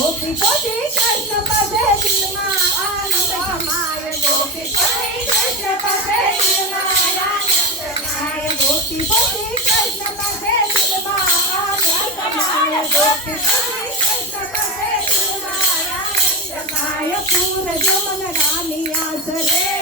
ગોપીપતિ કૃષ્ણ પાસે દિલમાં આનંદ સમાય ગોપીપતિ કૃષ્ણ પાસે દિલમાં આનંદ સમાય ગોપીપતિ કૃષ્ણ પાસે દિલમાં આનંદ સમાય ગોપીપતિ કૃષ્ણ પાસે દિલમાં આનંદ સમાય પૂર જમન રાની આસરે